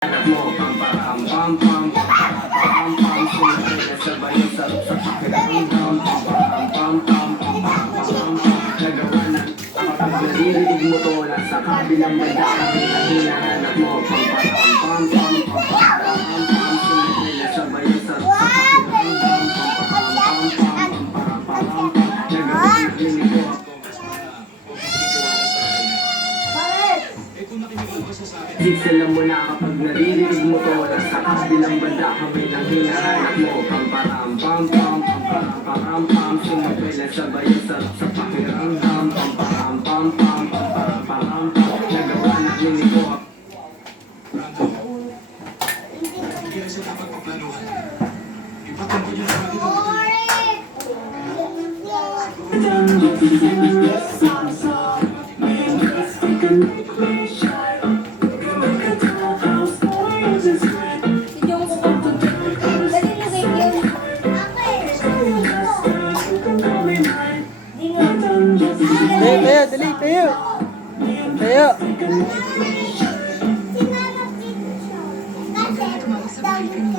Anak mo, pam pam pam pam pam pam sumunod na sabay sa pakiramdam pam pam pam pam pam nagawa na kapag naririnig mo to nasa kabilang banda kami na hinahanap mo pam pam pam pam pam pam sumunod na sabay sa pakiramdam pam pam pam pam nagawa na linito ako. Jigs, alam mo na kapag naririnig mo to nasa kabilang banda kami nang hinahanap mo pam pam pam pam pam sumunod na sabay sa pakiramdam pam pam pam pam nagawa na linito ako. Hindi sa dapat pagplanuhan. Ipatungkol niyo sa akin. Tayo, dali, tayo. Tayo.